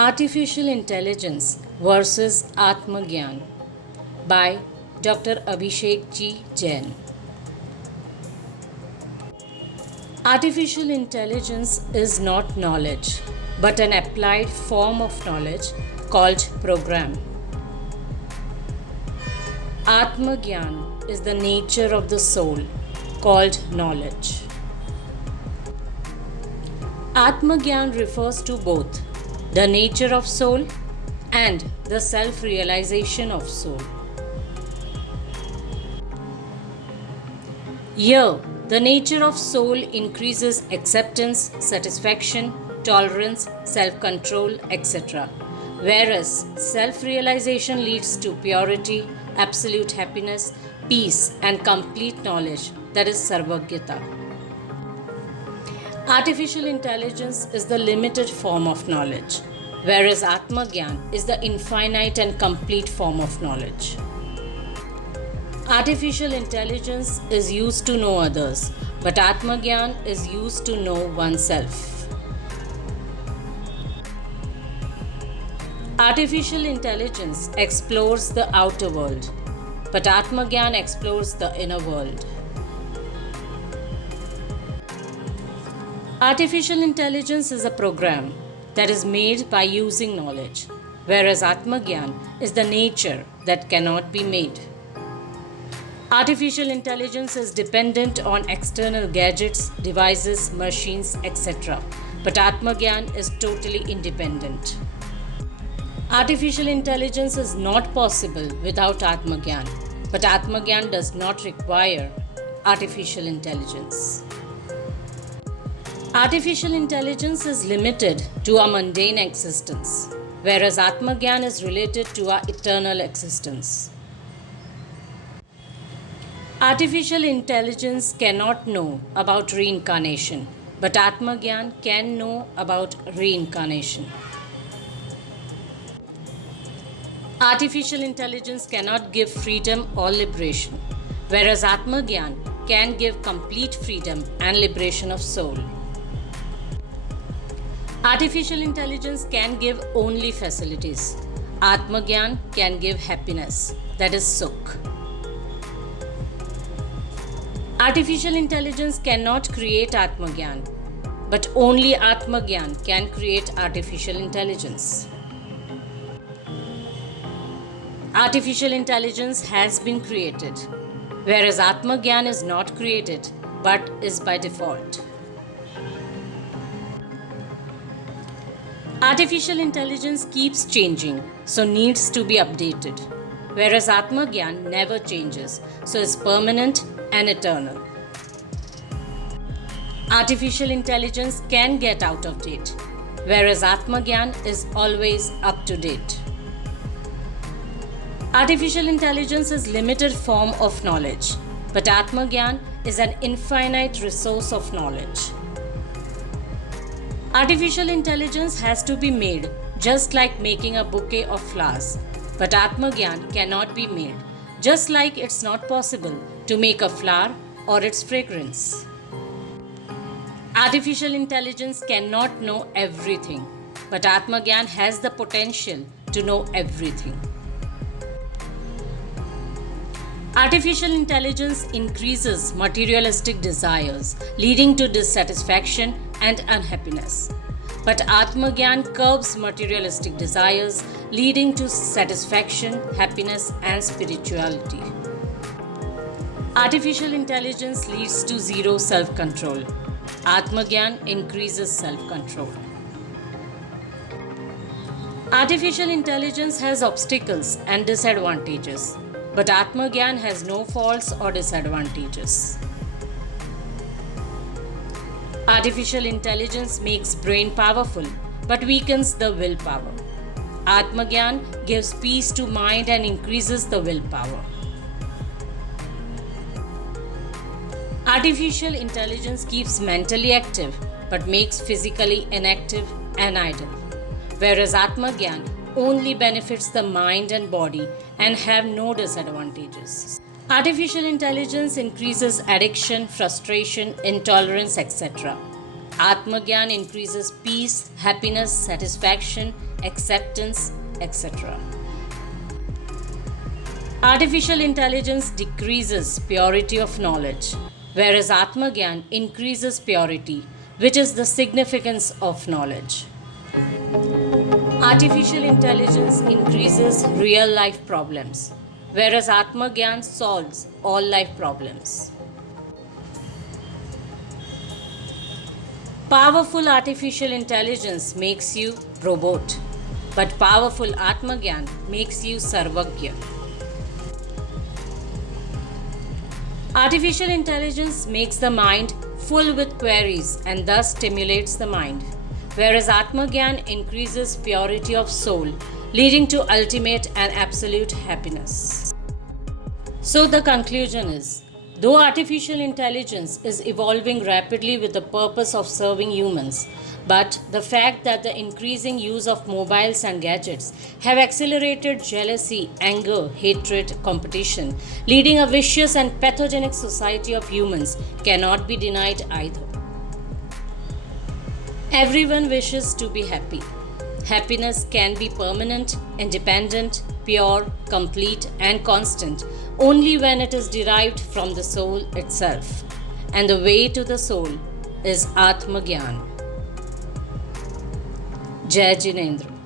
Artificial Intelligence versus Atmagyan by Dr. Abhishek G. Jain. Artificial intelligence is not knowledge, but an applied form of knowledge called program. Atmagyan is the nature of the soul called knowledge. Atmagyan refers to both the nature of soul and the self-realization of soul. Here, the nature of soul increases acceptance, satisfaction, tolerance, self-control, etc. Whereas self-realization leads to purity, absolute happiness, peace and complete knowledge, that is Sarvagyata. Artificial intelligence is the limited form of knowledge, whereas Atmagyan is the infinite and complete form of knowledge. Artificial intelligence is used to know others, but Atmagyan is used to know oneself. Artificial intelligence explores the outer world, but Atmagyan explores the inner world. Artificial intelligence is a program that is made by using knowledge, whereas Atmagyan is the nature that cannot be made. Artificial intelligence is dependent on external gadgets, devices, machines, etc. But Atmagyan is totally independent. Artificial intelligence is not possible without Atmagyan, but Atmagyan does not require artificial intelligence. Artificial intelligence is limited to our mundane existence, whereas Atmagyan is related to our eternal existence. Artificial intelligence cannot know about reincarnation, but Atmagyan can know about reincarnation. Artificial intelligence cannot give freedom or liberation, whereas Atmagyan can give complete freedom and liberation of soul. Artificial intelligence can give only facilities. Atmagyan can give happiness, that is Sukh. Artificial intelligence cannot create Atmagyan, but only Atmagyan can create artificial intelligence. Artificial intelligence has been created, whereas Atmagyan is not created but is by default. Artificial intelligence keeps changing, so needs to be updated, whereas Atmagyan never changes, so is permanent and eternal. Artificial intelligence can get out of date, whereas Atmagyan is always up to date. Artificial intelligence is limited form of knowledge, but Atmagyan is an infinite resource of knowledge. Artificial intelligence has to be made just like making a bouquet of flowers, but Atmagyan cannot be made, just like it's not possible to make a flower or its fragrance. Artificial intelligence cannot know everything, but Atmagyan has the potential to know everything. Artificial intelligence increases materialistic desires, leading to dissatisfaction and unhappiness. But Atmagyan curbs materialistic desires, leading to satisfaction, happiness, and spirituality. Artificial intelligence leads to zero self-control. Atmagyan increases self-control. Artificial intelligence has obstacles and disadvantages, but Atmagyan has no faults or disadvantages. Artificial intelligence makes brain powerful, but weakens the willpower. Atmagyan gives peace to mind and increases the willpower. Artificial intelligence keeps mentally active, but makes physically inactive and idle, whereas Atmagyan only benefits the mind and body and have no disadvantages. Artificial intelligence increases addiction, frustration, intolerance, etc. Atmagyan increases peace, happiness, satisfaction, acceptance, etc. Artificial intelligence decreases purity of knowledge, whereas Atmagyan increases purity, which is the significance of knowledge. Artificial intelligence increases real life problems, whereas Atmagyan solves all life problems. Powerful artificial intelligence makes you robot, but powerful Atmagyan makes you Sarvagya. Artificial intelligence makes the mind full with queries and thus stimulates the mind, whereas Atmagyan increases purity of soul, leading to ultimate and absolute happiness. So the conclusion is, though artificial intelligence is evolving rapidly with the purpose of serving humans, but the fact that the increasing use of mobiles and gadgets have accelerated jealousy, anger, hatred, competition, leading a vicious and pathogenic society of humans cannot be denied either. Everyone wishes to be happy. Happiness can be permanent, independent, pure, complete, and constant only when it is derived from the soul itself. And the way to the soul is Atmagyan. Jai Jinendra.